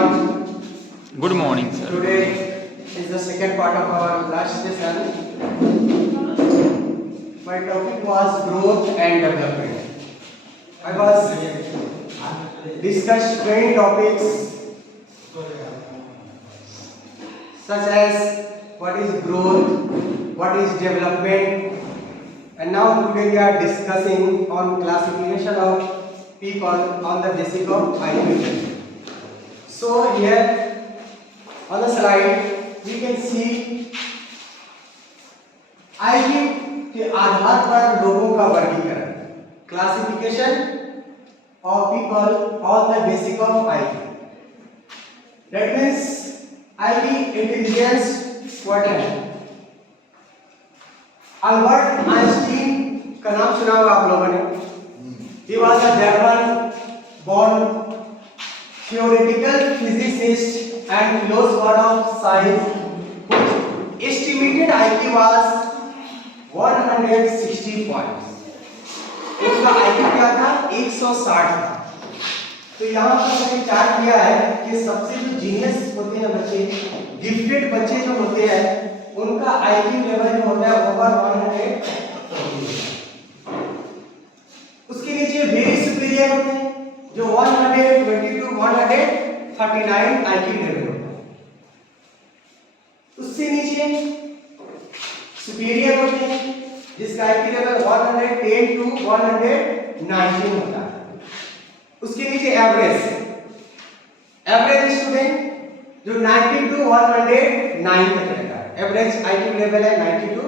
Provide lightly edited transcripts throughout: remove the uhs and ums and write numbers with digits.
everyone. Good morning, sir. Today is the second part of our last session. My topic was growth and development. I was discussed many topics such as what is growth, what is development, and now today we are discussing on classification of people on the basis of IQ. So here on the slide we can see IQ के आधार पर लोगों का वर्गीकरण, classification of people on the basis of IQ. That means IQ intelligence quotient. Albert Einstein का नाम सुना होगा आप लोगों ने. He was a German born theoretical physicist and philosopher of science whose estimated IQ was 160 points. उसका IQ क्या था? 160 था. तो यहाँ पर मैंने चार्ट किया है कि सबसे जो जीनियस होते हैं बच्चे, गिफ्टेड बच्चे जो होते हैं, उनका IQ लेवल जो होता है ओवर 100. उसके नीचे वेरी सुपीरियर होते हैं जो 120 to 139 IQ लेवल होता है. उससे नीचे सुपीरियर होते हैं जिसका IQ लेवल 110 to 119 होता है. उसके नीचे एवरेज स्टूडेंट जो 90 to 109 तक रहता है. एवरेज IQ लेवल है 90 to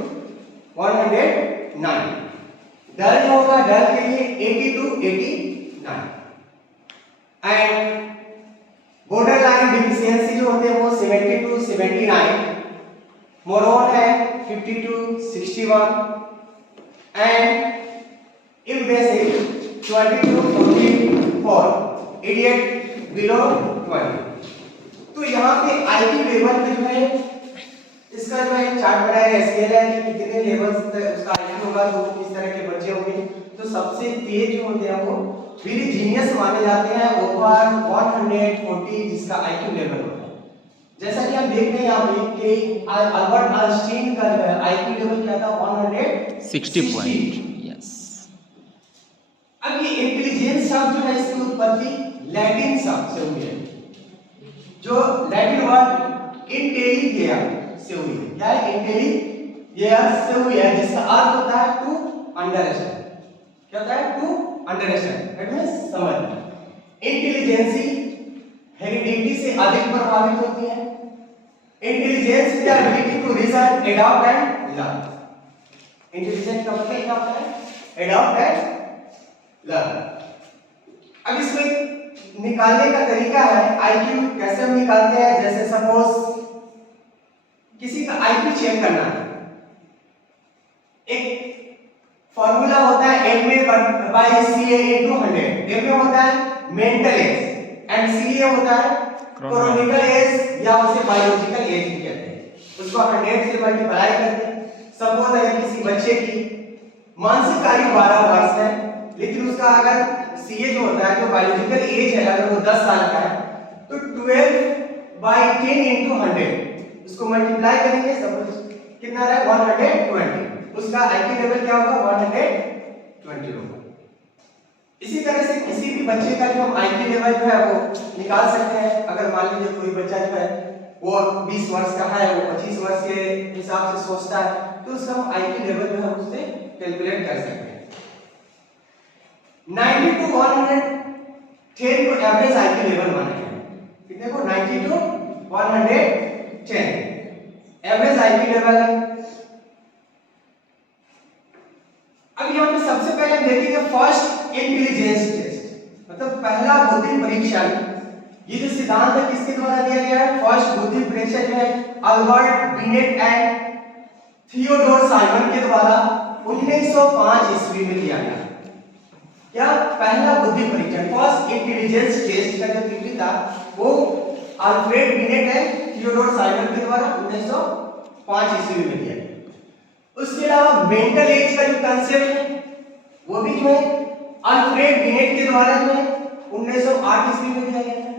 109. डल होगा, डल के लिए 80 to 89. And border line deficiency जो होते हैं वो 70 to 79. मोरोन है 50 to 61. And if basic 20 to 44. Idiot below 20. तो यहाँ पे IQ लेवल में जो है इसका जो है चार्ट बनाया है, स्केल है कि कितने लेवल्स तक उसका IQ होगा, तो किस तरह के बच्चे होंगे. तो सबसे तेज जो होते हैं वो वेरी जीनियस माने जाते हैं, ओवर 140 जिसका IQ लेवल होता है. जैसा कि हम देख रहे हैं यहाँ पे कि अल्बर्ट आइंस्टीन का जो है IQ लेवल क्या था? 160 पॉइंट. यस. अब ये इंटेलिजेंस शब्द जो है इसकी उत्पत्ति लैटिन शब्द से हुई है, जो लैटिन वर्ड इंटेलिजिया से हुई है. क्या है? इंटेलिजिया से हुई है, जिसका अर्थ होता है टू अंडरस्टैंड. क्या होता है? To understand. दैट मींस समझना. इंटेलिजेंसी हेरिडिटी से अधिक प्रभावित होती है. Intelligence is the ability to reason, adopt and learn. Intelligence का मतलब क्या होता है? Adopt and learn. अब इसमें निकालने का तरीका है IQ कैसे हम निकालते हैं. जैसे सपोज किसी का IQ चेक करना है, एक फॉर्मूला होता है MA/CA into 100. MA होता है मेंटल एज एंड CA होता है क्रोनिकल एज या उसे बायोलॉजिकल एज भी कहते हैं. उसको 100 से मल्टीप्लाई करते हैं. सपोज अगर किसी बच्चे की मानसिक आयु 12 वर्ष है, लेकिन उसका अगर CA जो होता है, जो बायोलॉजिकल एज है, अगर वो 10 साल का है, तो 12/10 into 100 उसको मल्टीप्लाई करेंगे. सपोज कितना रहा? 120. उसका IQ लेवल क्या होगा? 120 होगा. इसी तरह से किसी भी बच्चे का जो हम IQ लेवल जो है वो निकाल सकते हैं. अगर मान लीजिए कोई बच्चा जो है वो 20 वर्ष का है, वो 25 वर्ष के हिसाब से सोचता है, तो उसका हम IQ लेवल जो है उससे कैलकुलेट कर सकते हैं. 90 to 110 को एवरेज IQ लेवल माना गया है. कितने को? 90 to 110 एवरेज IQ लेवल है. अब यहाँ पे सबसे पहले हम देखेंगे फर्स्ट इंटेलिजेंस टेस्ट, मतलब पहला बुद्धि परीक्षण. ये जो सिद्धांत है किसके द्वारा दिया गया है? फर्स्ट बुद्धि परीक्षण जो है Albert beneath and Theodore Simon के द्वारा 1905 ईस्वी में दिया गया. क्या? पहला बुद्धि परीक्षण, फर्स्ट इंटेलिजेंस टेस्ट का जो थियरी था वो Alfred beneath and Theodore Simon के द्वारा 1905 ईस्वी में दिया गया. उसके अलावा मेंटल एज का जो कंसेप्ट है वो भी जो है अल्फ्रेड बिनेट के द्वारा जो है 1908 ईस्वी में दिया गया था.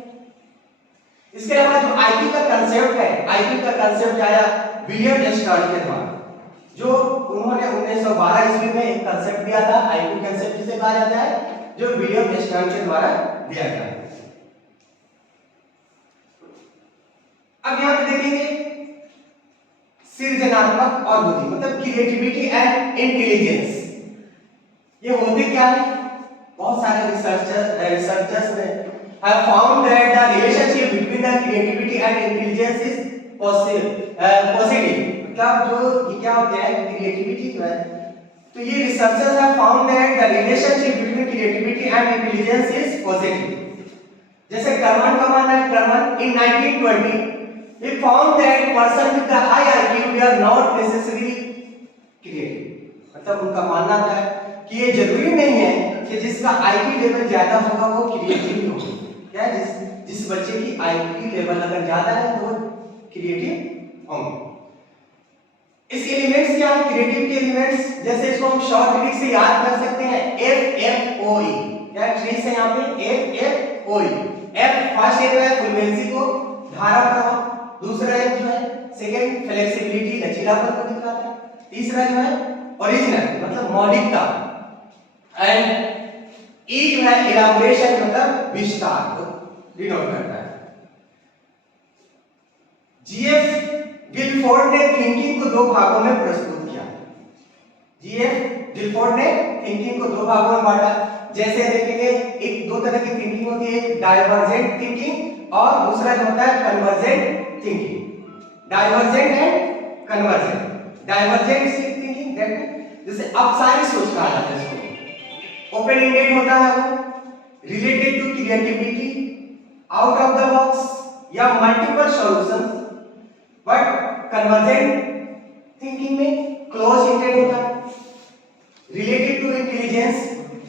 इसके अलावा जो आईक्यू का कंसेप्ट है, आईक्यू का कंसेप्ट आया विलियम स्टर्न के द्वारा, जो उन्होंने 1912 ईस्वी में एक कंसेप्ट दिया था। आईक्यू कंसेप्ट जिसे कहा जाता है, जो विलियम स्टर्न के द्वारा दिया गया। अब यहां पे देखेंगे सृजनात्मक और बुद्धि, मतलब क्रिएटिविटी एंड इंटेलिजेंस, ये होते क्या है? बहुत सारे रिसर्चर्स ने have found that the relationship between the creativity and intelligence is positive। मतलब जो ये क्या होता है, क्रिएटिविटी जो है, तो ये researchers have found that the relationship between creativity and intelligence is positive। जैसे कर्मन का मानना है, Karman in 1920 he found that person with the high IQ were not necessarily creative। मतलब उनका मानना था कि ये जरूरी नहीं है कि जिसका आईक्यू लेवल ज्यादा होगा वो क्रिएटिव होगा। क्या जिस बच्चे की आईक्यू लेवल अगर ज्यादा है तो वो क्रिएटिव होंगे। इसके एलिमेंट्स क्या है? क्रिएटिव के एलिमेंट्स, जैसे इसको हम शॉर्ट ट्रिक से याद कर सकते हैं, FFOE। क्या ट्रिक्स है यहाँ पे? FFOE। F फर्स्ट है फ्लुएंसी को, धारा प्रवाह, दूसरा है जो है सेकंड फ्लेक्सिबिलिटी, लचीलापन को दिखाता है, तीसरा जो है ओरिजिनल मतलब मौलिकता, एंड ई जो है इलाबोरेशन मतलब विस्तार को डिनोट करता है। जीएफ गिलफोर्ड ने थिंकिंग को दो भागों में प्रस्तुत किया। जीएफ गिलफोर्ड ने थिंकिंग को दो भागों में बांटा। जैसे देखेंगे एक दो तरह की थिंकिंग होती है, एक डाइवर्जेंट थिंकिंग और दूसरा जो होता है convergent thinking. Divergent and convergent. Divergent thinking that जैसे अपसारी सोच कहा जाता है इसको। ओपन एंडेड होता है वो, related to creativity, out of the box या multiple solutions. But convergent thinking में क्लोज एंडेड होता है, related to intelligence,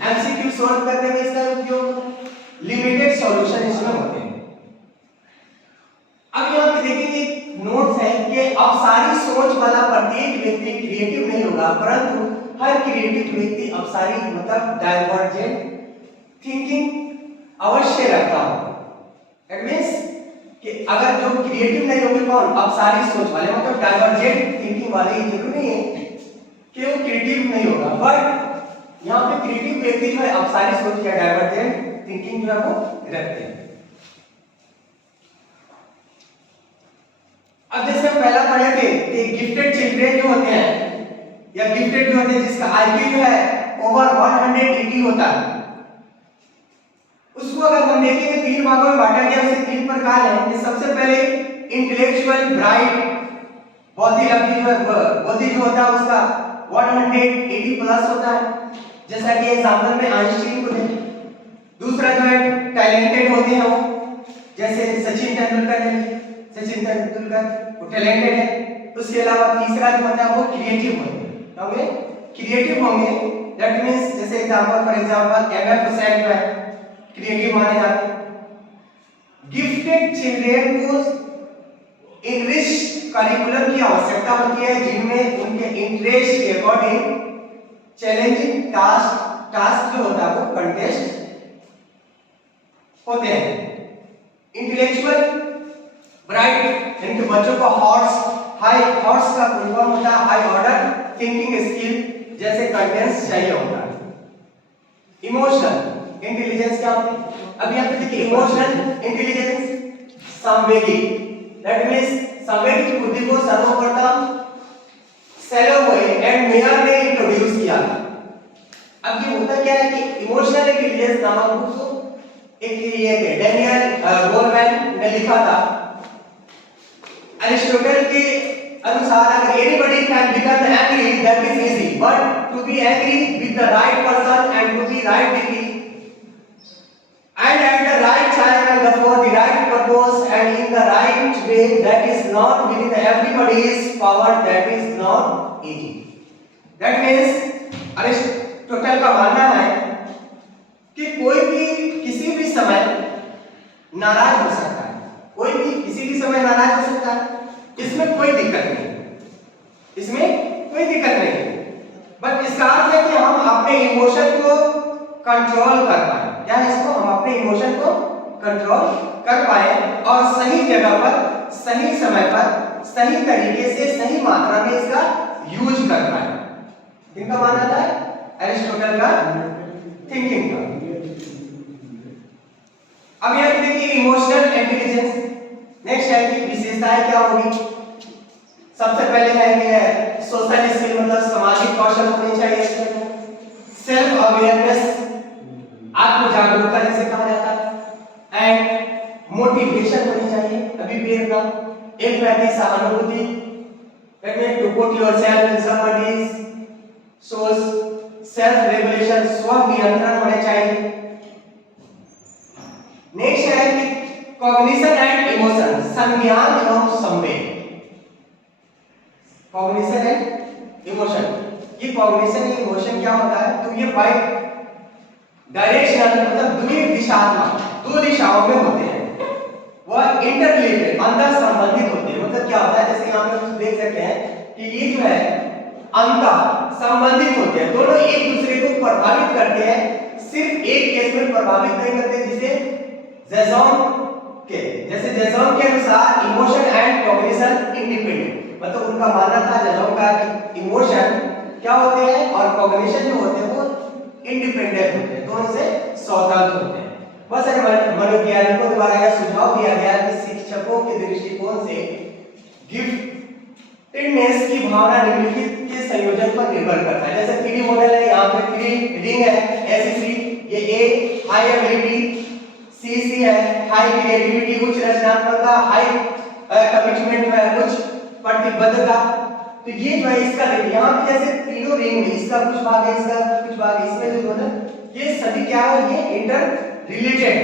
MCQ solve करने में इसका उपयोग होता है, लिमिटेड सॉल्यूशन इसमें होते हैं। अब यहां पे देखिए नोट्स है कि अपसारी सोच वाला प्रत्येक व्यक्ति क्रिएटिव नहीं होगा, परंतु हर क्रिएटिव व्यक्ति अपसारी मतलब डाइवर्जेंट थिंकिंग अवश्य रखता हो। दैट मींस कि अगर जो क्रिएटिव नहीं होंगे कौन? अपसारी सोच वाले, मतलब डाइवर्जेंट थिंकिंग वाले। ये जरूरी नहीं है कि वो क्रिएटिव नहीं होगा, बट यहाँ पे क्रिएटिव व्यक्ति जो है अपसारी सोच या डाइवर्जेंट थिंकिंग जो है वो रखते हैं। अब जैसे हम पहला पढ़े थे कि गिफ्टेड चिल्ड्रन जो होते हैं या गिफ्टेड जो होते हैं जिसका आईक्यू जो है ओवर 180 होता है, उसको अगर हम देखेंगे तीन भागों में बांटा गया। उसके तीन प्रकार हैं। कि सबसे पहले इंटेलेक्चुअल ब्राइट, बुद्धि जो होता है उसका 180 प्लस होता है, जैसा कि एग्जांपल में आइंस्टीन को देखें। दूसरा जो है टैलेंटेड होते हैं वो, जैसे सचिन तेंदुलकर है, सचिन तेंदुलकर वो टैलेंटेड है। उसके अलावा तीसरा जो होता है वो क्रिएटिव होते हैं, होंगे क्रिएटिव होंगे। दैट मींस जैसे example for example MF Hussain जो है क्रिएटिव माने जाते हैं। गिफ्टेड चिल्ड्रन को इंग्लिश करिकुलम की आवश्यकता होती है, जिनमें उनके इंटरेस्ट के अकॉर्डिंग चैलेंजिंग टास्क जो होता है वो कंटेस्ट होते हैं। इंटेलेक्चुअल ब्राइट इनके बच्चों को हाई हॉर्स का फुल फॉर्म होता है हाई ऑर्डर थिंकिंग स्किल, जैसे कंटेंट्स चाहिए होता है। इमोशनल इंटेलिजेंस क्या होती है? अब यहां पे देखिए इमोशनल इंटेलिजेंस संवेदी, दैट मींस संवेदी बुद्धि को सर्वप्रथम सैलोवे एंड मेयर ने इंट्रोड्यूस किया। अब ये होता क्या है कि इमोशनल इंटेलिजेंस नामक बुक को एक ये डेनियल गोलमैन ने लिखा था। अरिस्टोटल के अनुसार अगर anybody can become angry that is easy, but to be angry with the right person and to be right degree and at the right time and for the right purpose and in the right way, that is not within everybody's power, that is not easy. That means Aristotle का मानना है कि कोई भी किसी भी समय नाराज हो सकता है, कोई भी किसी भी समय नाराज हो सकता है, इसमें कोई दिक्कत नहीं, इसमें कोई दिक्कत नहीं। बट इसका अर्थ है कि हम अपने इमोशन को कंट्रोल कर पाए। क्या है इसको? हम अपने इमोशन को कंट्रोल कर पाए और सही जगह पर, सही समय पर, सही तरीके से, सही मात्रा में इसका यूज कर पाए। इनका मानना था एरिस्टोटल का थिंकिंग था। अब यहां देखिए इमोशनल इंटेलिजेंस। नेक्स्ट है कि विशेषताएं क्या होगी। सबसे पहले है कि सोशल स्किल मतलब सामाजिक कौशल होने चाहिए इसमें। सेल्फ अवेयरनेस, आत्म जागरूकता जिसे कहा जाता है, एंड मोटिवेशन होनी चाहिए, अभिप्रेरणा, एम्पैथी, सहानुभूति, to put yourself in somebody's source, self regulation, स्व नियंत्रण होने चाहिए। नेक्स्ट है कि कॉग्निशन एंड इमोशन, संज्ञान एवं संवेग। कॉग्निशन एंड इमोशन, ये कॉग्निशन या इमोशन क्या होता है, तो ये बाय डायरेक्शनल मतलब द्विदिशात्मक, दो दिशाओं में होते हैं, वह इंटररिलेटेड अंतर संबंधित होते हैं। मतलब क्या होता है, जैसे यहां पे हम देख सकते हैं कि ये जो है अंतर संबंधित होते हैं, दोनों एक दूसरे को प्रभावित करते हैं, सिर्फ एक केस में प्रभावित नहीं करते। जिसे जेजोन के अनुसार इमोशन एंड कॉग्निशन इंडिपेंडेंट, मतलब उनका मानना था जेजोन का कि इमोशन क्या होते हैं और कॉग्निशन जो होते हैं वो इंडिपेंडेंट होते हैं, दोनों से स्वतंत्र होते हैं। बस मनोवैज्ञानिकों द्वारा यह सुझाव दिया गया कि शिक्षकों के दृष्टिकोण से गिफ्टेडनेस की भावना निम्नलिखित के संयोजन पर निर्भर करता है। जैसे 3 मॉडल है, यहाँ पे 3 रिंग है, SC, ये A हाई एबिलिटी, CC है हाई क्रिएटिविटी, उच्च रचनात्मकता, हाई कमिटमेंट है, उच्च प्रतिबद्धता। तो ये जो है इसका देखिए यहाँ पे जैसे तीनों रिंग में इसका कुछ भाग है, इसका कुछ भाग है, इसमें जो है ये सभी क्या है, ये inter related.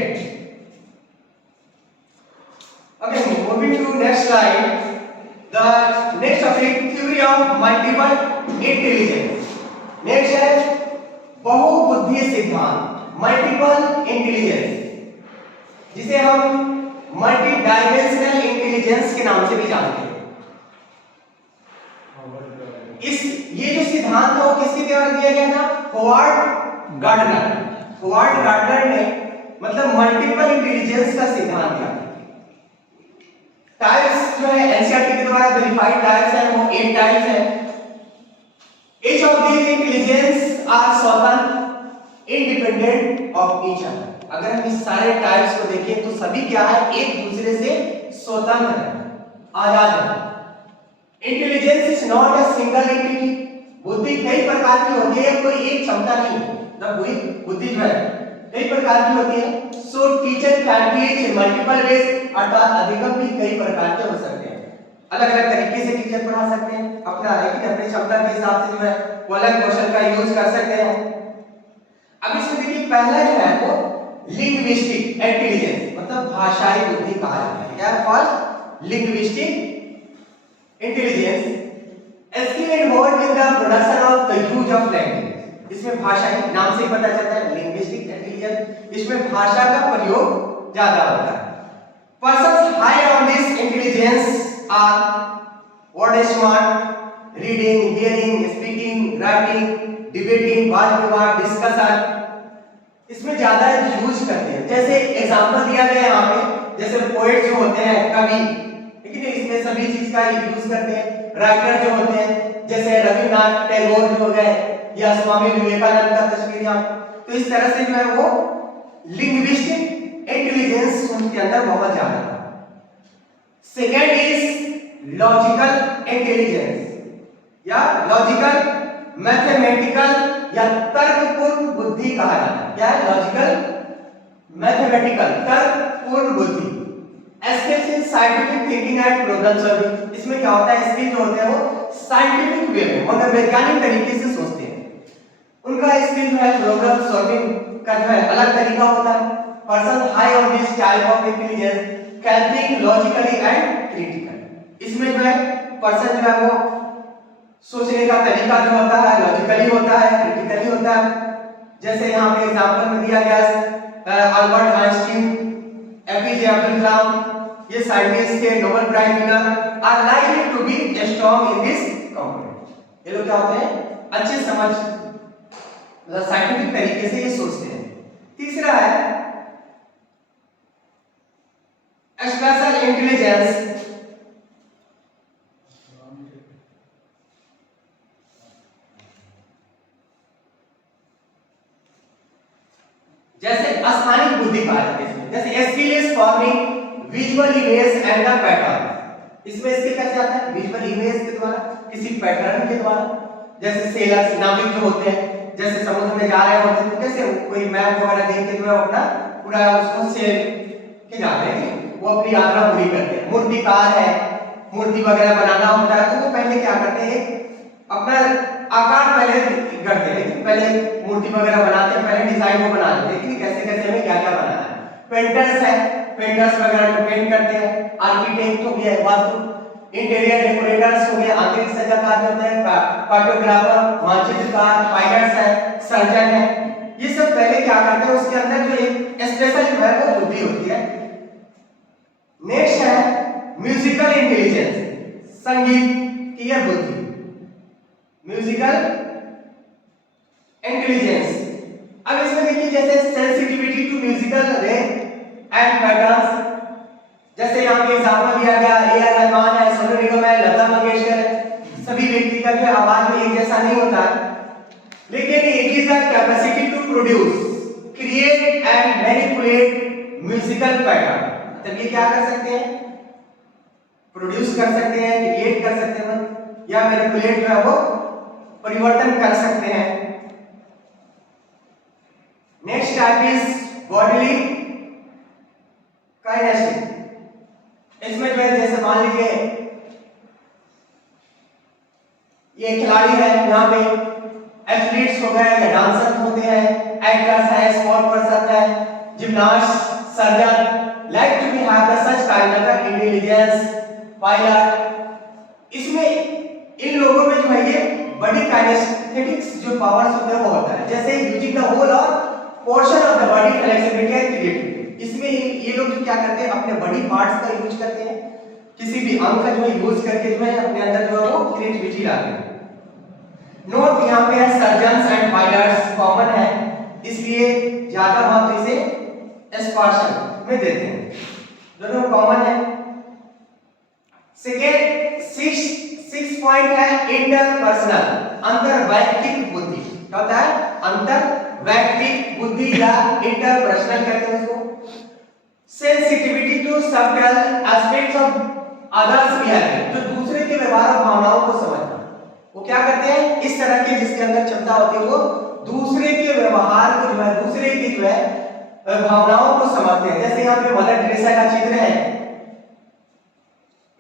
Okay, moving to next slide. The next topic, theory of multiple intelligence. Next है बहुबुद्धि सिद्धांत, मल्टीपल इंटेलिजेंस, जिसे हम मल्टी डायमेंशनल इंटेलिजेंस के नाम से भी जानते हैं। ये जो सिद्धांत था वो किसके द्वारा दिया गया था, होवार्ड गार्डनर ने मतलब मल्टीपल इंटेलिजेंस का सिद्धांत दिया। टाइप्स जो है एनसीईआरटी के द्वारा वेरीफाइड टाइप्स है वो 8 टाइप्स है। Each of these intelligence are स्वतंत्र, इंडिपेंडेंट ऑफ ईच अदर। अगर हम इस सारे टाइप्स को देखें तो सभी क्या है, एक दूसरे से स्वतंत्र है, आजाद है। Intelligence is not a single entity. बुद्धि कई प्रकार की होती है, कोई एक क्षमता नहीं है। मतलब बुद्धि जो है कई प्रकार की होती है। सो teacher can teach multiple ways, अर्थात अधिगम भी कई प्रकार के हो सकते हैं। अलग अलग तरीके से टीचर पढ़ा सकते हैं, अपना अपनी क्षमता के हिसाब से जो है वो अलग कौशल का यूज कर सकते हैं। अब इसमें देखिए पहला जो है वो लिंग्विस्टिक इंटेलिजेंस, मतलब भाषाई बुद्धि कहा जाता है। क्या है first, linguistic intelligence, skill involved in the production of the use of language. इसमें भाषाई नाम से ही पता चलता है लिंग्विस्टिक इंटेलिजेंस, इसमें भाषा का प्रयोग ज्यादा होता है। Persons high on this intelligence are word smart, reading, hearing, speaking, writing, debating, वाद विवाद, डिस्कशन, इसमें ज्यादा यूज करते हैं। जैसे एग्जांपल दिया गया है यहाँ पे, जैसे पोएट जो होते हैं, कवि, लेकिन इसमें सभी चीज का यूज करते हैं। राइटर जो होते हैं जैसे रविन्द्रनाथ टैगोर जो हो गए, या स्वामी विवेकानंद का तस्वीर यहाँ, तो इस तरह से जो है वो लिंग्विस्टिक इंटेलिजेंस उनके अंदर बहुत ज्यादा है। सेकेंड इज लॉजिकल इंटेलिजेंस या लॉजिकल मैथमेटिकल या तर्कपूर्ण बुद्धि कहा जाता है। क्या है, लॉजिकल मैथमेटिकल तर्कपूर्ण बुद्धि। Skills in scientific thinking and problem solving, इसमें क्या होता है, स्किल जो होते हैं वो साइंटिफिक वे में मनोवैज्ञानिक तरीके से सोचते हैं। उनका स्किल जो है प्रॉब्लम सॉल्विंग का जो है अलग तरीका होता है। Person high on this type of intelligence can think logically and critically. इसमें जो है पर्सन जो है वो सोचने का तरीका जो होता है लॉजिकली होता है, क्रिटिकली होता है। जैसे यहाँ पे एग्जांपल में दिया गया अल्बर्ट आइंस्टीन, एपीजे अब्दुल कलाम, ये साइंटिस्ट के Nobel prize winner are likely to be strong in this component. ये लोग क्या होते हैं, अच्छे समझ साइंटिफिक तरीके से ये सोचते हैं। तीसरा है स्पेशल इंटेलिजेंस जैसे स्थानिक बुद्धि पाया जाता है इसमें। जैसे skill is forming visual image and the pattern. इसमें स्किल कैसे आता है? विजुअल इमेज के द्वारा, किसी पैटर्न के द्वारा। जैसे सेलर्स नाविक जो होते हैं, जैसे समुद्र में जा रहे होते हैं तो कैसे कोई मैप वगैरह देख के जो है अपना पूरा उसको सेल के जाते हैं कि वो अपनी यात्रा पूरी करते हैं। मूर्तिकार है, मूर्ति वगैरह बनाना होता है तो वो पहले क्या करते हैं, अपना आकार पहले करते हैं, पहले मूर्ति वगैरह बनाते हैं, पहले डिजाइन वो बना लेते हैं कि कैसे कैसे हमें क्या क्या बनाना है। पेंटर्स है, पेंटर्स वगैरह जो पेंट करते हैं। आर्किटेक्ट हो गया, वास्तु इंटीरियर डेकोरेटर्स हो गया, आंतरिक सजाकार होते हैं। कार्टोग्राफर, मानचित्रकार, पायलट्स है, सर्जन है। ये सब पहले क्या करते हैं, उसके अंदर जो एक स्पेशल जो है वो बुद्धि होती है। नेक्स्ट है म्यूजिकल इंटेलिजेंस, संगीत की यह बुद्धि, म्यूजिकल इंटेलिजेंस। अब इसमें देखिए जैसे sensitivity to musical range and patterns. जैसे यहाँ पे एग्जांपल दिया गया, ए.आर. रहमान है, सोनू निगम है, लता मंगेशकर है। सभी व्यक्ति का जो आवाज में एक जैसा नहीं होता है, लेकिन it is the capacity to produce, create and manipulate musical pattern. तब ये क्या कर सकते हैं? प्रोड्यूस कर सकते हैं, क्रिएट कर सकते हैं या मैनिपुलेट जो है वो परिवर्तन कर सकते हैं। Next type is bodily kinesthetic. इसमें जो है जैसे मान लीजिए ये खिलाड़ी है, यहाँ पे एथलीट्स हो गए या डांसर होते हैं, एक्टर्स है, स्पोर्ट पर्सन है, gymnast, surgeon, like to be have such kind of intelligence, pilot. इसमें इन लोगों में जो है ये बॉडी काइनेस्थेटिक्स जो पावर्स होते हैं वो होता है। जैसे यूजिंग द होल और portion of the body flexibility and creativity. इसमें ये लोग क्या करते हैं, अपने बॉडी पार्ट्स का यूज करते हैं, किसी भी अंग का जो है यूज करके जो है अपने अंदर जो है वो क्रिएटिविटी लाते हैं। नोट यहाँ पे है सर्जन्स एंड पायलट्स कॉमन है, इसलिए ज्यादा महत्व इसे स्पर्शन में देते हैं, दोनों कॉमन है। सेकेंड सिक्स पॉइंट है इंटरपर्सनल, अंतरवैयक्तिक बुद्धि। क्या होता है? अंतरवैयक्तिक बुद्धि या इंटरपर्सनल कहते हैं उसको। Sensitivity to subtle aspects of others behaviour, जो दूसरे के व्यवहार और भावनाओं को समझना। वो क्या करते हैं, इस तरह के जिसके अंदर क्षमता होती है वो दूसरे के व्यवहार को जो है, दूसरे की जो है भावनाओं को समझते हैं। जैसे यहाँ पे मदर टेरेसा का चित्र है।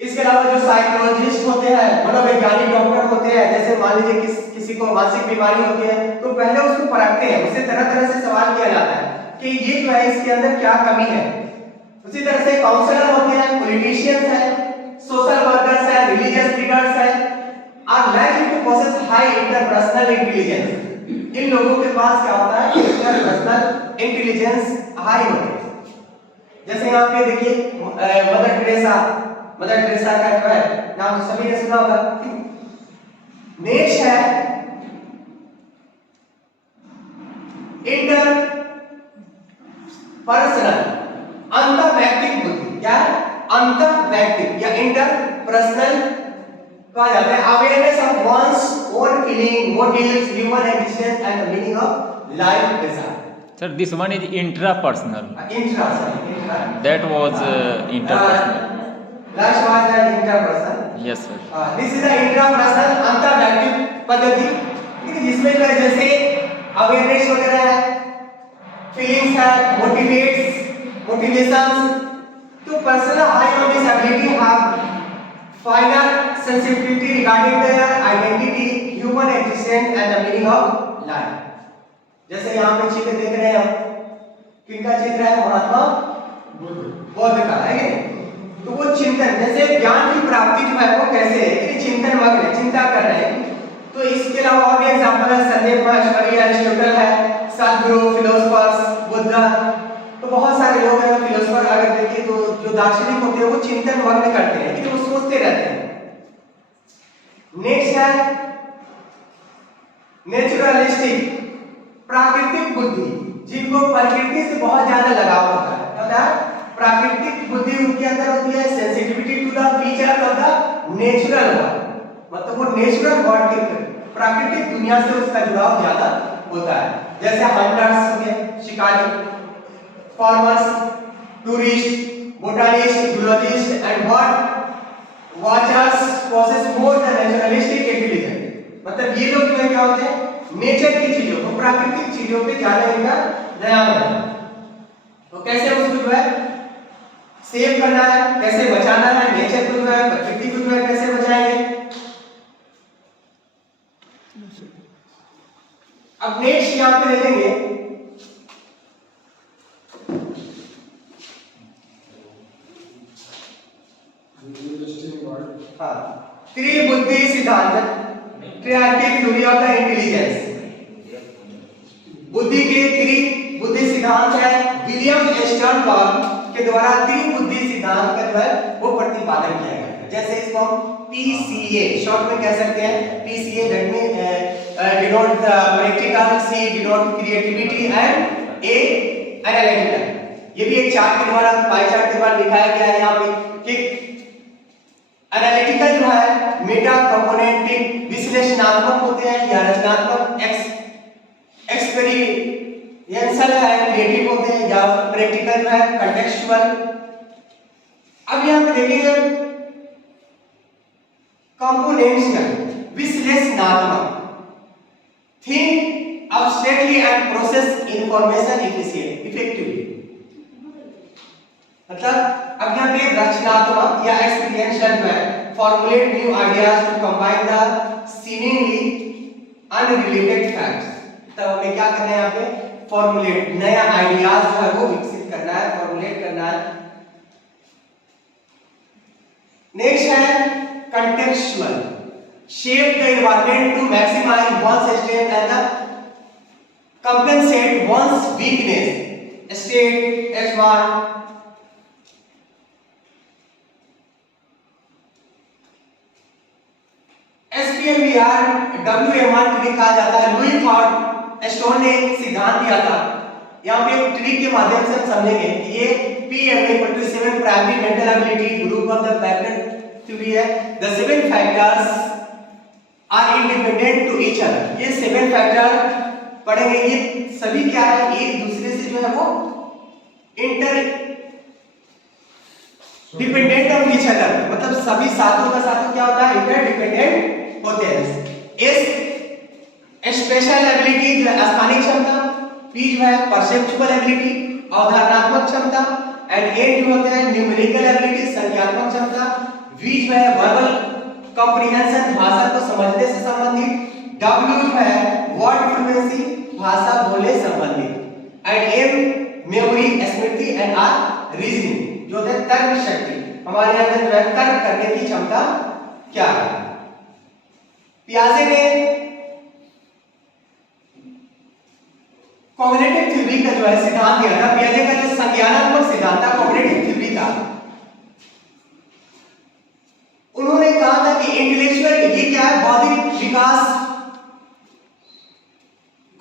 इसके अलावा जो साइकोलॉजिस्ट होते हैं, मनोवैज्ञानिक डॉक्टर होते हैं, जैसे मान लीजिए किसी को मानसिक बीमारी होती है तो पहले उसको परखते हैं, उससे तरह तरह से सवाल किया जाता है कि ये जो है इसके अंदर क्या कमी है। उसी तरह से काउंसलर होते हैं, पॉलिटिशियंस हैं, सोशल वर्कर्स हैं, रिलीजियस लीडर्स हैं, are likely to possess high interpersonal intelligence. इन लोगों के पास क्या होता है, इंटरपर्सनल इंटेलिजेंस हाई होती है। जैसे यहाँ पे देखिए मदर टेरेसा का जो है नाम तो सभी ने सुना होगा। नेक्स्ट है इंटर पर्सनल, अंतरवैयक्तिक बुद्धि। क्या अंतरवैयक्तिक या इंटरपर्सनल कहा जाता है। Awareness of one's own feeling, motives, human existence and the meaning of life desire. Sir, this one is intrapersonal. Intra That was interpersonal. Last was the interpersonal. Yes, sir. This is the intrapersonal अंतरवैयक्तिक पद्धति, जिसमें जो है जैसे awareness वगैरह है, feelings है, motivations. तो person high on this ability have final sensitivity regarding their identity, human existence and the meaning of life. जैसे यहाँ पे चित्र देख रहे हैं हम, किनका चित्र है? महात्मा बुद्ध का है कि? तो वो चिंतन, जैसे ज्ञान की प्राप्ति जो है वो कैसे है कि चिंतन मग्न है, चिंता कर रहे हैं। तो इसके अलावा और भी एग्जांपल है, संदीप महेश्वरी, अरिस्टोटल है, सद्गुरु, फिलोसोफर्स, बुद्ध। तो बहुत सारे लोग हैं फिलोसोफर, अगर देखिए तो जो दार्शनिक होते हैं वो चिंतन मग्न करते हैं, कि वो सोचते रहते हैं। नेक्स्ट है नेचुरलिस्टिक, प्राकृतिक बुद्धि, जिनको प्रकृति से बहुत ज्यादा लगाव होता है। प्राकृतिक बुद्धि उनके अंदर होती है, sensitivity to the features of the natural world, मतलब वो नेचुरल वर्ल्ड के प्राकृतिक दुनिया से उसका जुड़ाव ज्यादा होता है। जैसे हंटर्स हो गए, शिकारी, farmers, tourist, botanist, zoologist and bird watchers possess more the naturalistic intelligence, मतलब ये लोग जो है क्या होते हैं, नेचर की चीजों को, प्राकृतिक चीजों पे ज्यादा इनका ध्यान होता है। तो कैसे उसको जो है सेव करना है, कैसे बचाना है, नेचर को जो है, प्रकृति को जो है कैसे बचाएंगे। अब नेक्स्ट यहां पे ले लेंगे त्रिबुद्धि सिद्धांत, ट्रियार्किक थ्योरी ऑफ द इंटेलिजेंस। बुद्धि के त्रिबुद्धि सिद्धांत है, विलियम एस्टर्नबर्ग के द्वारा त्रिबुद्धि सिद्धांत का जो है वो प्रतिपादन किया गया है। जैसे इसको पीसीए शॉर्ट में कह सकते हैं, PCA that mean denote the practical, C denote creativity and A analytical. ये भी एक चार्ट के द्वारा, पाई चार्ट के द्वारा दिखाया गया है यहाँ पे कि एनालिटिकल जो है मेटा कंपोनेंटिंग विश्लेषणात्मक होते हैं या रचनात्मक, एक्सपेरिएंशियल है, क्रिएटिव होते हैं, या प्रैक्टिकल है, कंटेक्चुअल। अब यहां पे देखेंगे कंपोनेंट्स में विश्लेषणात्मक, think abstractly and process information effectively, मतलब अब यहाँ पे रचनात्मक या एक्सपीरियंशियल जो है formulate new ideas to combine the seemingly unrelated facts. तो हमें क्या करना है यहाँ पे, फॉर्मुलेट, नया आइडियाज जो है वो विकसित करना है, फॉर्मुलेट करना है। नेक्स्ट है contextual, shape the environment to maximise ones strength and compensate ones weakness, state एक्स1 SPLVR WMR ट्रिक कहा जाता है। लुई थॉर्ड स्टोन ने एक सिद्धांत दिया था, यहाँ पे एक ट्रिक के माध्यम से हम समझेंगे कि ये PM=7 primary mental ability group of the factor theory है। The 7 factors are independent to each other. ये 7 फैक्टर पढ़ेंगे, ये सभी क्या है, एक दूसरे से जो है वो inter dependent of each other, मतलब सभी साथों का साथों क्या होता है, इंटर डिपेंडेंट होते हैं। इस स्पेशल एबिलिटी जो है स्थानिक क्षमता, P जो है परसेप्चुअल एबिलिटी अवधारणात्मक क्षमता, एंड A जो होते हैं न्यूमेरिकल एबिलिटी संख्यात्मक क्षमता, V जो है वर्बल कॉम्प्रिहेंशन भाषा को समझने से संबंधित, W जो है वर्ड फ्लुएंसी भाषा बोलने संबंधित, and M memory Smriti and R reasoning जो है तर्क शक्ति, हमारे अंदर जो है तर्क करने की क्षमता क्या है। पियाजे ने कॉग्निटिव थ्योरी का जो है सिद्धांत दिया था, पियाजे का जो संज्ञानात्मक सिद्धांत था, कॉग्निटिव थ्योरी था, उन्होंने कहा था कि इंटेलेक्चुअल ये क्या है, बौद्धिक विकास,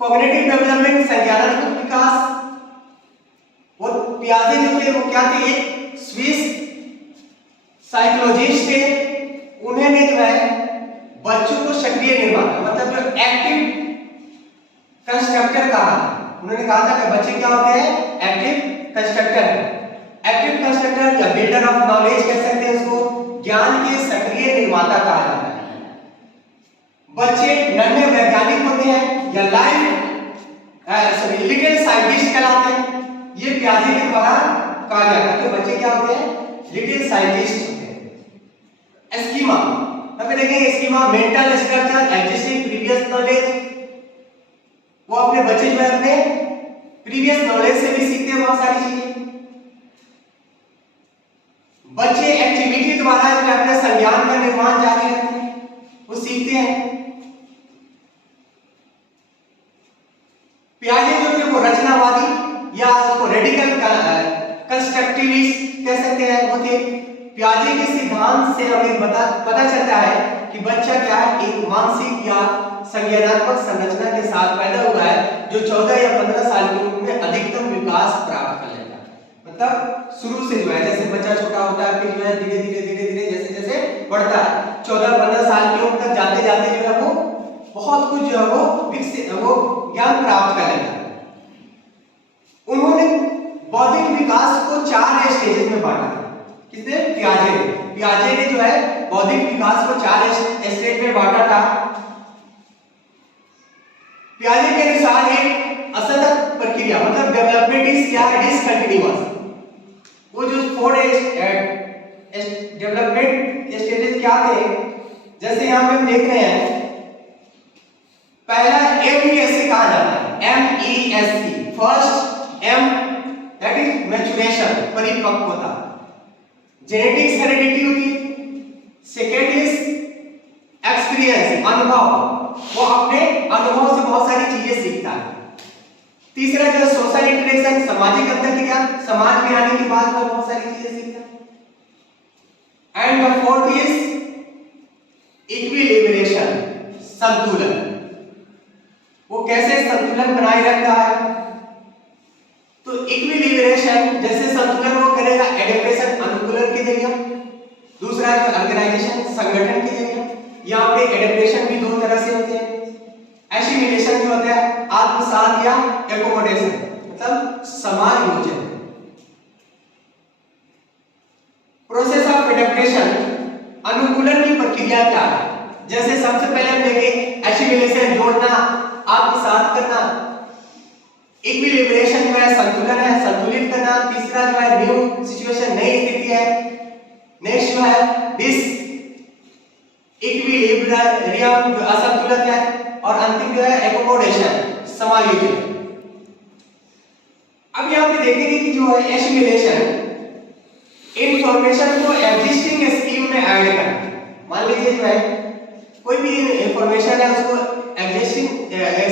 कॉग्निटिव डेवलपमेंट, संज्ञानात्मक विकास। वो पियाजे जो थे वो क्या थे, एक स्विस साइकोलॉजिस्ट थे। उन्होंने जो है बच्चों को सक्रिय निर्माता, मतलब जो एक्टिव कंस्ट्रक्टर कहा, उन्होंने कहा था कि बच्चे क्या होते हैं, एक्टिव कंस्ट्रक्टर है। एक्टिव कंस्ट्रक्टर या बिल्डर ऑफ नॉलेज कह सकते हैं उसको, ज्ञान के सक्रिय निर्माता कहा जाता है। बच्चे नन्हे वैज्ञानिक होते हैं या लिटिल साइंटिस्ट कहलाते हैं। ये पियाजे के द्वारा कहा गया था कि बच्चे क्या होते हैं, लिटिल साइंटिस्ट होते हैं। स्कीमा, अब देखेंगे schema, mental structure existing previous knowledge, वो अपने बच्चे जो है अपने प्रीवियस नॉलेज से भी सीखते हैं बहुत सारी चीजें। बच्चे एक्टिविटी द्वारा जो है अपने संज्ञान का निर्माण जारी रखते हैं, वो सीखते हैं। पियाजे जो थे वो रचनावादी या उसको रेडिकल कंस्ट्रक्टिविस्ट कह सकते हैं, वो थे। पियाजे के सिद्धांत से हमें पता चलता है कि बच्चा क्या है, एक मानसिक या संज्ञानात्मक संरचना के साथ पैदा हुआ है जो 14 या 15 साल की उम्र में अधिकतम विकास प्राप्त कर लेता है। मतलब शुरू से जो है जैसे बच्चा छोटा होता है फिर जो है धीरे धीरे धीरे धीरे जैसे जैसे बढ़ता है 14-15 साल की उम्र तक जाते जाते जो है वो बहुत कुछ जो है वो विकसित वो ज्ञान प्राप्त कर लेता है। उन्होंने बौद्धिक विकास को 4 स्टेजेस में बांटा था। किसने? पियाजे ने जो है बौद्धिक विकास को 4 स्टेज में बांटा था। पियाजे के अनुसार एक असतत प्रक्रिया मतलब डेवलपमेंट इज क्या है? डिसकंटिन्यूअस। वो जो 4 डेवलपमेंट स्टेजेस क्या थे? जैसे यहां पे हम देख रहे हैं, पहला MESC कहा जाता है, MESC first M that is maturation, परिपक्वता। जेनेटिक्स हेरेडिटी होती है। सेकेंड इज एक्सपीरियंस, अनुभव, वो अपने अनुभव से बहुत सारी चीजें सीखता है। तीसरा जो सोशल इंटरेक्शन, सामाजिक अंतर्क्रिया, समाज में आने के बाद वो बहुत सारी चीजें सीखता है। And the fourth is equilibration, संतुलन। वो कैसे संतुलन बनाए रखता है? तो इक्विलिब्रेशन जैसे संतुलन वो करेगा एडेप्टेशन, अनुकूलन के जरिए। दूसरा जो ऑर्गेनाइजेशन, संगठन के जरिए। यहाँ पे एडेप्टेशन भी 2 तरह से होते हैं। एसिमिलेशन जो होता है आत्मसात या एकोमोडेशन, मतलब समायोजन। प्रोसेस ऑफ एडेप्टेशन, अनुकूलन की प्रक्रिया क्या है? जैसे सबसे पहले हम देखें एसिमिलेशन, जोड़ना, आत्मसात करना। इक्विलिब्रेशन जो है संतुलन है, संतुलित करना। तीसरा जो है न्यू सिचुएशन, नई स्थिति है। नेक्स्ट जो है डिस इक्विलिब्रियम, जो असंतुलित है। और अंतिम जो है एकोमोडेशन, समायोजन। अब यहां पे देखेंगे कि जो है एसिमिलेशन इंफॉर्मेशन को एग्जिस्टिंग स्कीम में ऐड करना। मान लीजिए जो है कोई भी इंफॉर्मेशन है उसको एग्जिस्टिंग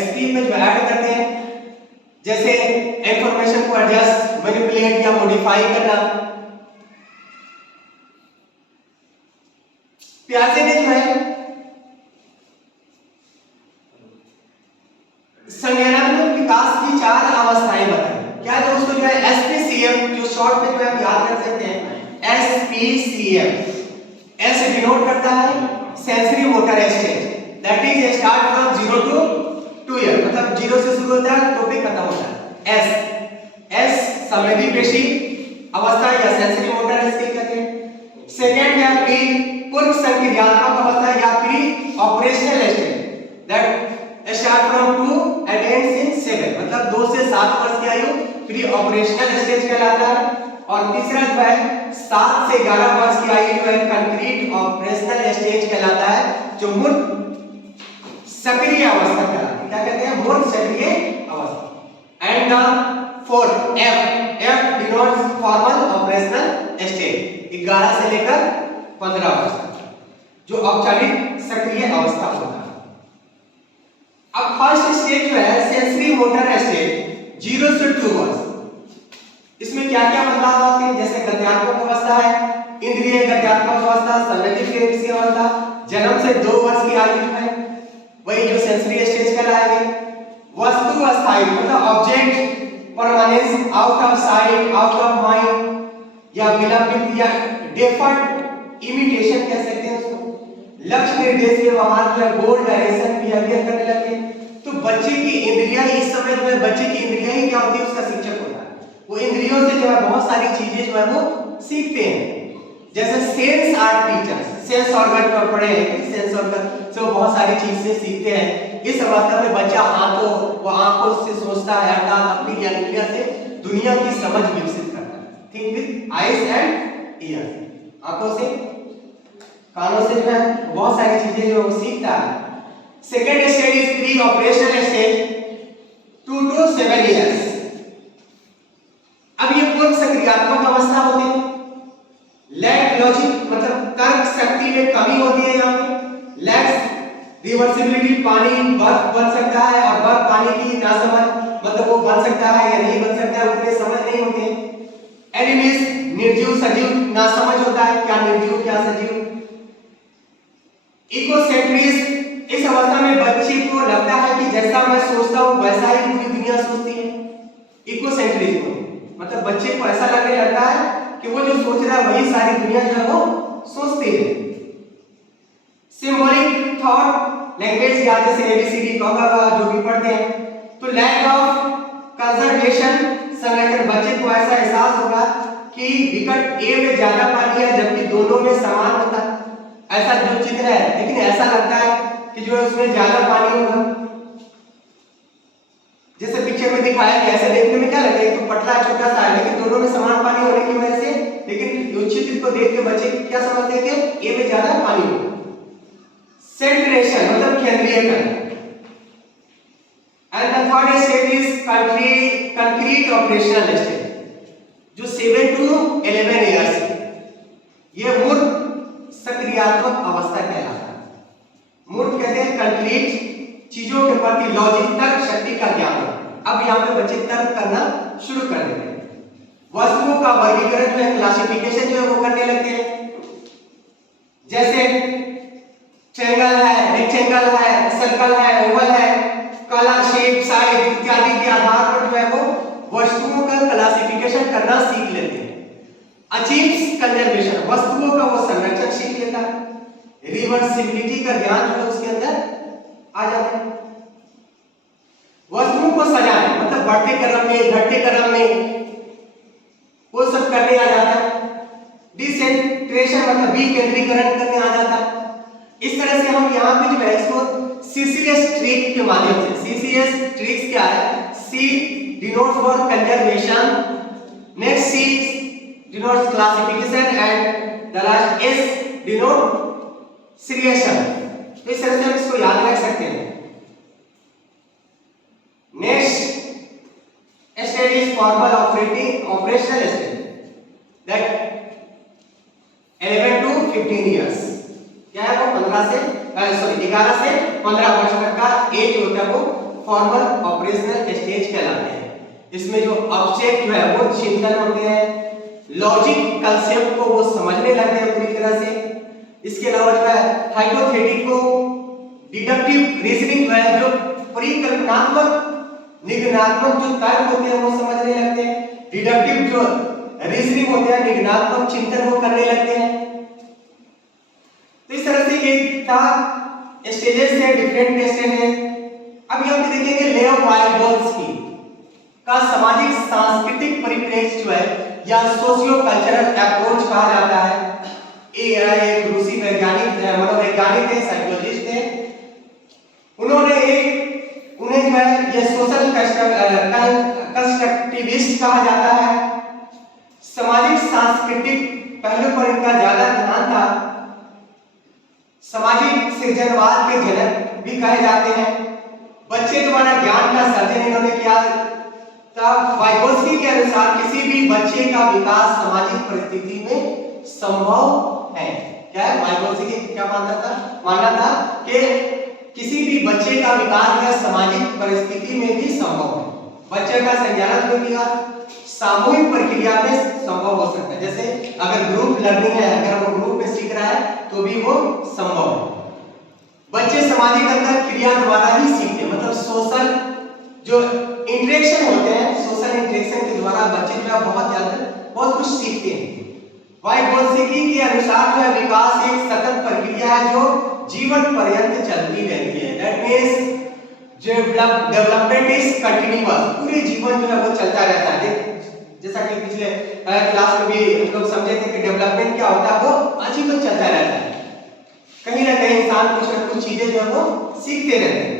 स्कीम में जो ऐड करते हैं, जैसे इंफॉर्मेशन को एडजस्ट, मैनिपुलेट या मॉडिफाई करना। पियाजे ने जो है संज्ञानात्मक विकास की 4 अवस्थाएं बताई। क्या दोस्तों जो है SPCM, जो शॉर्ट में जो है याद रख सकते हैं, SPCM। S डिनोट करता है sensory motor stage, that is start from 0 to 2 year, मतलब 0 से शुरू होता है 2 पे खत्म होता है। S संवेदी पेशी अवस्था या सेंसरी मोटर स्टेज कहते हैं। सेकंड है पूर्व संक्रियात्मक अवस्था या pre operational stage, that start from 2 and ends in 7, मतलब 2 से 7 वर्ष की आयु प्री ऑपरेशनल स्टेज कहलाता है। और तीसरा जो है 7 से 11 वर्ष की आयु जो है कंक्रीट ऑपरेशनल स्टेज कहलाता है, जो मूल सक्रिय अवस्था कहलाती है। क्या कहते हैं? मूल सक्रिय अवस्था। And the fourth F denotes formal operational stage, 11 से लेकर 15 वर्ष तक, जो औपचारिक सक्रिय अवस्था होता है। अब फर्स्ट स्टेज जो है सेंसरी मोटर स्टेज, 0 से 2 वर्ष। इसमें क्या क्या बदलाव आते हैं? जैसे गत्यात्मक अवस्था है, इंद्रिय गत्यात्मक अवस्था, संवेदी अवस्था। जन्म से 2 वर्ष की आयु है वही जो सेंसरी स्टेज कहलाएगी। वस्तु अस्थायी, मतलब object permanence, out of site, out of mind, या विलंबित या डेफर्ड इमिटेशन कह सकते हैं उसको। लक्ष्य निर्देश व्यवहार जो है गोल डायरेक्शन बिहेवियर करने लगते हैं। तो बच्चे की इंद्रियां इस समय जो है, बच्चे की इंद्रियां ही क्या होती है? उसका शिक्षक होता है। वो इंद्रियों से जो है बहुत सारी चीजें जो है वो सीखते हैं। जैसे sense are teachers, sense organ पर पढ़े हैं, सेंस ऑर्गन से वो बहुत सारी चीजें सीखते हैं। इस अवस्था में बच्चा आंखों से सोचता है, अर्थात अपनी इंद्रियों से दुनिया की समझ विकसित करता है। Think with eyes and years, आंखों से, कानों से जो है बहुत सारी चीजें जो सीखता है। Second stage is pre operational stage, 2 to 7 years. अब ये पूर्व सक्रियात्मक अवस्था होती है। लैक लॉजिक, मतलब तर्क शक्ति में कमी होती है। यहाँ पे लैक्स रिवर्सिबिलिटी, पानी बर्फ बन सकता है और बर्फ पानी की ना समझ, मतलब वो बन सकता है या नहीं बन सकता है उतने समझ नहीं होते। एनिमीज, निर्जीव सजीव ना समझ होता है, क्या निर्जीव क्या सजीव। इकोसेंट्रिज्म, इस अवस्था में बच्चे को लगता है कि जैसा मैं सोचता हूं वैसा ही पूरी दुनिया सोचती है। इकोसेंट्रिज्म। मतलब बच्चे को ऐसा लगने लगता है कि वो जो सोच रहा है वही सारी दुनिया जो है वो सोचती है। सिंबॉलिक थॉट लैंग्वेज या जैसे एबीसीडी कॉमा जो भी पढ़ते हैं, तो लैक ऑफ कंजर्वेशन संरक्षण, बच्चे को ऐसा एहसास होगा कि विकट ए में ज्यादा पानी है जबकि दोनों में समान होता है। ऐसा जो चित्र है, लेकिन ऐसा लगता है कि जो है उसमें ज्यादा पानी होगा। जैसे पिक्चर में दिखाया गया, ऐसे देखने में क्या लगता है, तो पतला छोटा सा है लेकिन दोनों में समान पानी होने की वजह से, लेकिन चित्र को देख के बच्चे क्या समझते हैं कि ए में ज्यादा पानी होगा। सेंट्रेशन मतलब केंद्रीयकरण। And the third stage is concrete operational stage, जो 7 to 11 इयर्स ये मूर्त सक्रियात्मक अवस्था कहलाता है। मूर्त कहते हैं कंक्रीट चीजों के प्रति लॉजिक तर्क शक्ति का ज्ञान। अब यहाँ पे बच्चे तर्क करना शुरू कर देते हैं, वस्तुओं का वर्गीकरण जो है, क्लासिफिकेशन जो है वो करने लगते हैं। जैसे ट्रायंगल है, रेक्टेंगल है, सर्कल है, ओवल है, कलर, शेप, साइज इत्यादि के आधार पर जो है वो वस्तुओं का क्लासिफिकेशन करना सीख लेते हैं। अचीव्स कंजर्वेशन, वस्तुओं का वो संरक्षण सीख लेता है। रिवर्सिबिलिटी का ज्ञान जो है उसके अंदर आ जाता है। वस्तुओं को सजाने मतलब बढ़ते क्रम में घटते क्रम में वो सब करने आ जाता है। डिसेंट्रेशन मतलब विकेंद्रीकरण करने आ जाता है। इस तरह से हम यहाँ पे जो है इसको सीसीएस ट्रिक के माध्यम से, सीसीएस ट्रिक्स क्या है, C denotes for conservation, next C denotes classification and the last S denote seriation. तो इस तरह से हम इसको याद रख सकते हैं। Next stage is formal operational stage, that 11 to 15 years. क्या है वो 11 से 15 वर्ष तक का एज होता है वो फॉर्मल ऑपरेशनल स्टेज कहलाते हैं। इसमें जो ऑब्जेक्ट जो है वो चिंतन होते हैं, लॉजिक कंसेप्ट को वो समझने लगते हैं पूरी तरह से। इसके अलावा जो है हाइपोथेटिको डिडक्टिव रीजनिंग जो है, जो परिकल्पनात्मक निगमनात्मक जो तर्क होते हैं वो समझने लगते हैं। डिडक्टिव जो रीजनिंग होते हैं, निगमनात्मक चिंतन वो करने लगते हैं। तो इस तरह से ये था स्टेजेस है, डिफरेंट स्टेज है। अब यहाँ पे देखेंगे लेव वाइगोत्स्की का सामाजिक सांस्कृतिक परिप्रेक्ष्य जो है या सोशियो कल्चरल अप्रोच कहा जाता है। एक रूसी वैज्ञानिक मनोवैज्ञानिक है, साइकोलॉजिस्ट है। उन्हें जो है ये सोशल कंस्ट्रक्टिविस्ट कहा जाता है। सामाजिक सांस्कृतिक पहलू पर इनका ज्यादा ध्यान था। सामाजिक सृजनवाद के जनक भी कहे जाते हैं। बच्चे द्वारा ज्ञान का सर्जन इन्होंने किया था। वाइगोत्स्की के अनुसार किसी भी बच्चे का विकास सामाजिक परिस्थिति में संभव है। क्या है वाइगोत्स्की क्या मानना था कि किसी भी बच्चे का विकास या सामाजिक परिस्थिति में भी संभव है। बच्चे का संज्ञानात्मक विकास सामूहिक प्रक्रिया में संभव हो सकता है। जैसे अगर ग्रुप लर्निंग है, अगर वो ग्रुप में सीख रहा है तो भी वो संभव है। बच्चे सामाजिक अंतर क्रिया द्वारा ही सीखते हैं, मतलब सोशल जो इंटरेक्शन होते हैं, सोशल इंटरेक्शन के द्वारा बच्चे जो है बहुत कुछ सीखते हैं। वाइगोत्स्की के अनुसार जो है विकास एक सतत प्रक्रिया है जो जीवन पर्यंत चलती रहती है। That means development is continuous, पूरे जीवन जो है वो चलता रहता है। जैसा कि पिछले क्लास में भी हम लोग समझे थे कि डेवलपमेंट क्या होता है, वो आजीवन चलता रहता है। कहीं ना कहीं इंसान कुछ न कुछ चीजें जो है वो सीखते रहते हैं।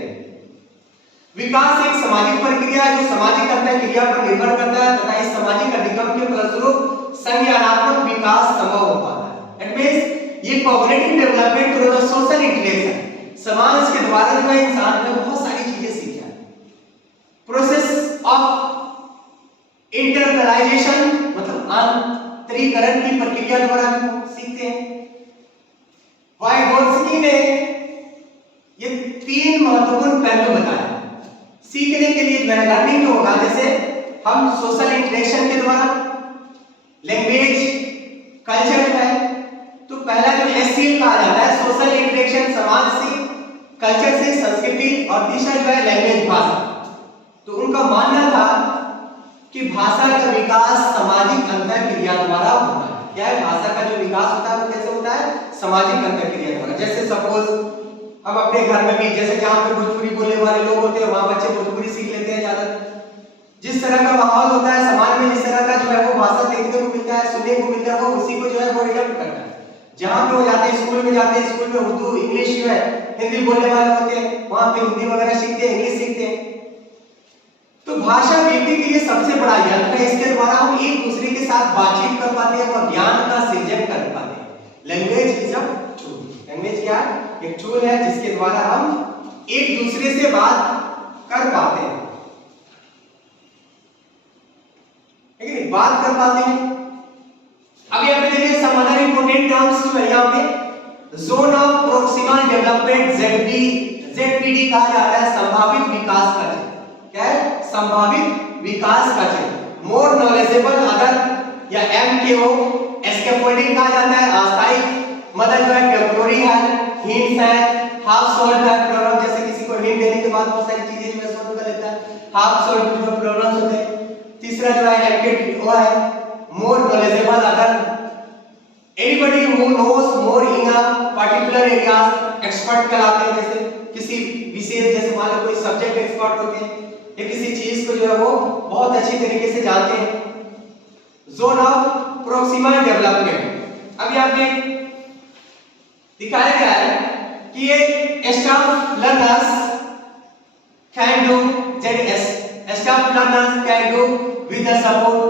विकास एक सामाजिक प्रक्रिया है जो सामाजिक अंतर क्रिया पर निर्भर करता है तथा इस सामाजिक अधिगम के फलस्वरूप संज्ञानात्मक विकास संभव हो पाता है। दैट मींस ये cognitive development through the social interaction, समाज के द्वारा जो है इंसान ने बहुत सारी चीजें सीखा है। प्रोसेस ऑफ इंटरनलाइजेशन मतलब आंतरिकरण की प्रक्रिया द्वारा सीखते हैं। वाइगोत्स्की ने ये 3 महत्वपूर्ण पहलू बताए सीखने के लिए। लर्निंग जो होगा, जैसे हम सोशल इंटरेक्शन के द्वारा, लैंग्वेज, कल्चर जो है, तो पहला जो एससीएल कहा जाता है सोशल इंटरेक्शन, समाज से, कल्चर से, संस्कृति, और तीसरा जो है लैंग्वेज, भाषा। तो उनका मानना था कि भाषा का विकास सामाजिक अंतःक्रिया द्वारा होता है। क्या है? भाषा का जो विकास होता है वो कैसे होता है? सामाजिक अंतःक्रिया द्वारा। जैसे सपोज हम अपने घर में भी, जैसे जहाँ पे भोजपुरी बोलने वाले लोग होते हैं वहां बच्चे भोजपुरी सीख लेते हैं ज्यादा। जिस तरह का माहौल होता है समाज में, जिस तरह का जो है वो भाषा देखने को मिलता है, सुनने को मिलता है, वो उसी को जो है वो रिएक्ट करता है। जहाँ पे वो जाते हैं, स्कूल में जाते हैं, स्कूल में उर्दू इंग्लिश जो है हिंदी बोलने वाले होते हैं, वहां पे हिंदी वगैरह सीखते हैं, इंग्लिश सीखते हैं। तो भाषा व्यक्ति के लिए सबसे बड़ा यंत्र है। इसके द्वारा हम एक दूसरे के साथ बातचीत कर पाते हैं और ज्ञान का सृजन कर पाते हैं। Language is a tool. Language क्या है? एक टूल है जिसके द्वारा हम एक दूसरे से बात कर पाते हैं, लेकिन बात कर पाते हैं। अब यहाँ पे देखिए सम अदर इंपॉर्टेंट टर्म्स जो है, यहाँ पे zone of proximal development ZPD कहा जाता है संभावित विकास का क्षेत्र। क्या है? संभावित विकास का क्षेत्र। मोर नॉलेजेबल अदर या MKO स्कैफोल्डिंग कहा जाता है। अस्थायी मदद जो है टेम्पोररी है, हिंट्स है, हाफ सोल्ड है प्रोनाउन, जैसे किसी को हिंट देने के बाद बहुत सारी चीजें जो है सोल्व कर लेता है, हाफ सोल्ड जो प्रोनाउंस होते हैं। तीसरा जो है MKO है more knowledgeable other, anybody who knows more in a particular area expert कहलाते हैं। जैसे किसी विशेष, जैसे मान लो कोई सब्जेक्ट एक्सपर्ट होते हैं या किसी चीज को जो है वो बहुत अच्छी तरीके से जानते हैं। Zone of proximal development. अब यहाँ पे दिखाया गया है कि ये staff learners can do staff learners can do with the support,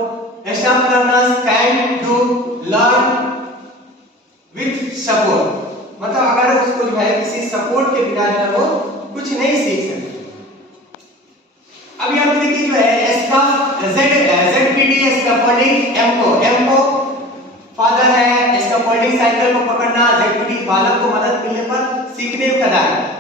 staff learners can do learn with support। मतलब अगर उसको जो है किसी सपोर्ट के बिना जो है वो कुछ नहीं सीख सकते। अब यहाँ पे देखिए जो है staff ZPD scaffolding, MKO father है, स्कैफोल्डिंग साइकिल को पकड़ना, ZPD बालक को मदद मिलने पर सीखने का कदम।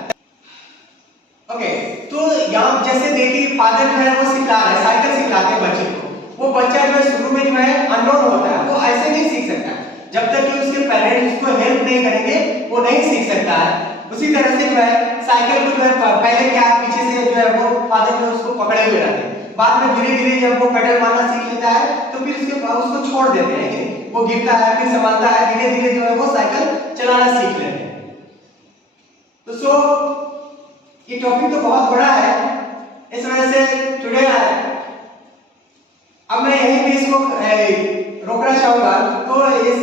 ओके, तो यहाँ जैसे देखिए फादर जो है वो सिखा रहा है, साइकिल सिखाते हैं बच्चे को। वो बच्चा जो है शुरू में जो है अननोन होता है, वो ऐसे नहीं सीख सकता जब तक कि उसके पेरेंट्स उसको हेल्प नहीं करेंगे, वो नहीं सीख सकता है। उसी तरह से जो है साइकिल को जो है पहले क्या पीछे से जो है वो फादर जो है उसको पकड़े हुए रहते हैं, बाद में धीरे धीरे जब वो पेडल मारना सीख लेता है तो फिर उसको छोड़ देते हैं, वो गिरता है फिर संभलता है, धीरे धीरे जो है वो साइकिल चलाना सीख लेते हैं। तो ये टॉपिक तो बहुत बड़ा है, इस वजह से टुडे अब मैं यहीं पे इसको रोकना चाहूंगा। तो इस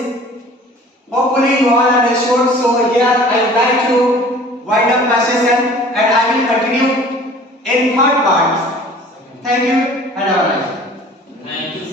hopefully you all understood, so here I would like to wind up my session and I will continue in third part. Thank you and have a nice day. Thank you.